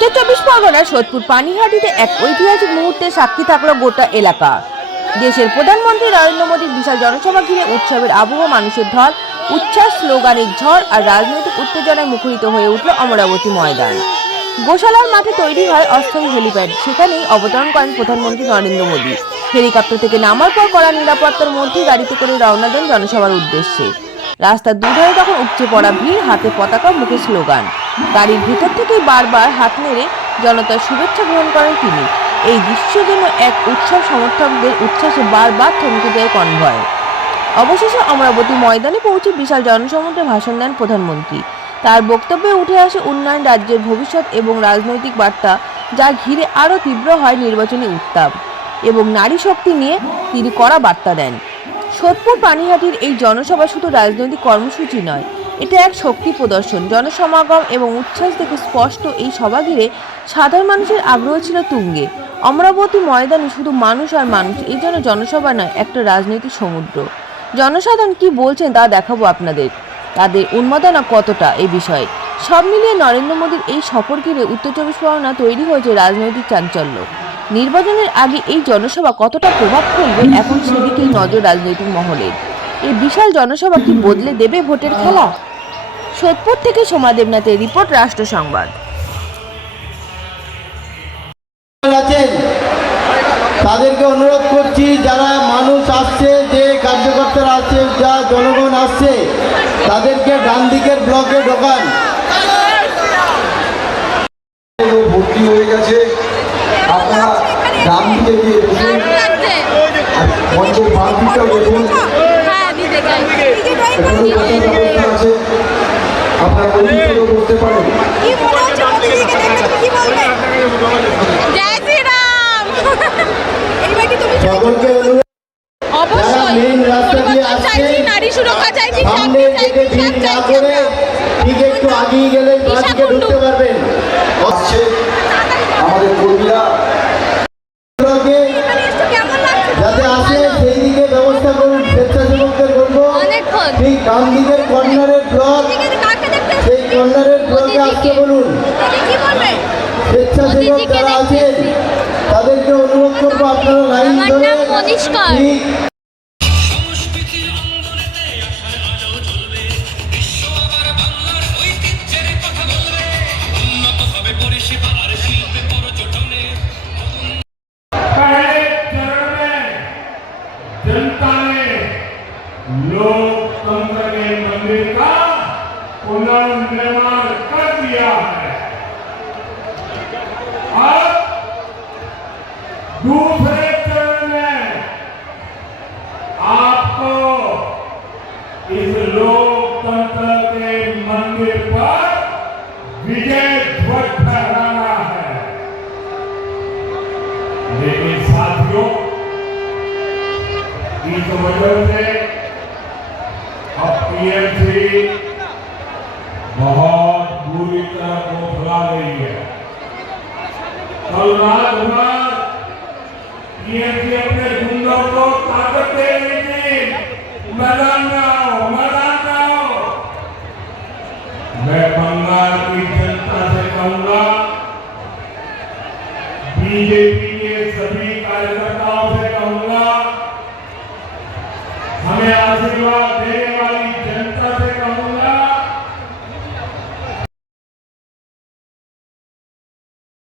উত্তর চব্বিশ পরগনার সোদপুর পানিহাটিতে এক ঐতিহাসিক মুহূর্তের সাক্ষী থাকলো গোটা এলাকা। দেশের প্রধানমন্ত্রী নরেন্দ্র মোদীর বিশাল জনসভা ঘিরে উৎসবের আবহ, মানুষের ঢল, উচ্ছ্বাস, স্লোগানের ঝড় আর রাজনৈতিক উত্তেজনায় মুখরিত হয়ে উঠল অমরাবতী ময়দান। গোশালার মাঠে তৈরি হয় অস্থায়ী হেলিপ্যাড। সেখানেই অবতরণ করেন প্রধানমন্ত্রী নরেন্দ্র মোদী। হেলিকপ্টার থেকে নামার পর কড়া নিরাপত্তার মধ্যেই গাড়িতে করে রওনা দেন জনসভার উদ্দেশ্যে। রাস্তার দুধারে তখন উপচে পড়া ভিড়, হাতে পতাকা, মুখে স্লোগান। গাড়ির ভিতর থেকেই বারবার হাত নেড়ে জনতার শুভেচ্ছা গ্রহণ করেন তিনি। এই দৃশ্য যেন এক উৎসব, সমর্থকদের উচ্ছ্বাসে বারবার থমকে যায় কনভয়। অবশেষে অমরাবতী ময়দানে পৌঁছে বিশাল জনসমুদ্রে ভাষণ দেন প্রধানমন্ত্রী। তার বক্তব্যে উঠে আসে উন্নয়ন, রাজ্যের ভবিষ্যৎ এবং রাজনৈতিক বার্তা, যা ঘিরে আরও তীব্র হয় নির্বাচনী উত্তাপ এবং নারী শক্তি নিয়ে তিনি কড়া বার্তা দেন। সোদপুর পানিহাটির এই জনসভা শুধু রাজনৈতিক কর্মসূচি নয়, এটা এক শক্তি প্রদর্শন। জনসমাগম এবং উচ্ছ্বাস থেকে স্পষ্ট, এই সভা ঘিরে সাধারণ মানুষের আগ্রহ ছিল তুঙ্গে। অমরাবতী ময়দানে শুধু মানুষ আর মানুষ, এই জন্য জনসভা নয়, একটা রাজনৈতিক সমুদ্র। জনসাধারণ কি বলছেন তা দেখাবো আপনাদের, তাদের উন্মাদনা কতটা এই বিষয়ে। সব মিলিয়ে নরেন্দ্র মোদীর এই সফর ঘিরে উত্তর চব্বিশ পরগনা তৈরি হয়েছে রাজনৈতিক চাঞ্চল্য। নির্বাচনের আগে এই জনসভা কতটা প্রভাব ফেলবে, এখন সেদিকেই নজর রাজনৈতিক মহলের। এই বিশাল জনসভা কি বদলে দেবে ভোটের খেলা? সোদপুর থেকে সোমা দেবনাথের রিপোর্ট, রাষ্ট্র সংবাদ। তাদেরকে অনুরোধ করছি, যারা মানুষ আসছে, যে কার্যকর্তারা আছে, যা জনগণ আসছে, তাদেরকে ডান দিকের ব্লকে ঢোকান। ভর্তি হয়ে গেছে, আপনারা ডান দিকে গিয়ে বসুন, মঞ্চের বাম দিকটাও দেখুন, আছে, আপনারা ওই দিকেও বসতে পারেন। সকলকে মেইন রাস্তা দিয়ে আসছে, সামনে থেকে ভিড় না করে ঠিক একটু আগিয়ে গেলে বাঁদিকে ঢুকতে পারবেন। আসছে আমাদের কর্মীরা, যাতে আসে সেই দিকে ব্যবস্থা করুন। স্বেচ্ছাসেবকদের বলবো ঠিক ডান দিকের কর্নারের ব্লক, সেই কর্নারের ব্লকে আসতে বলুন। স্বেচ্ছাসেবক যারা আছেন তাদেরকে অনুরোধ করবো, আপনারা লাইন ধরে ঠিক जनता ने लोकतंत्र के मंदिर का पुनर्निर्माण कर दिया है। अब दूसरे चरण में आपको इस लोकतंत्र के मंदिर पर विजय ध्वज फहराना है। लेकिन साथियों, इस वजह से अब टीएमसी बहुत बुरी तरह बौखला रही है। कल रात भर टीएमसी अपने गुंडों को ताकत दे रही थी, मैदान में आओ, मैदान में आओ। मैं बंगाल की जनता से कहूंगा, बीजेपी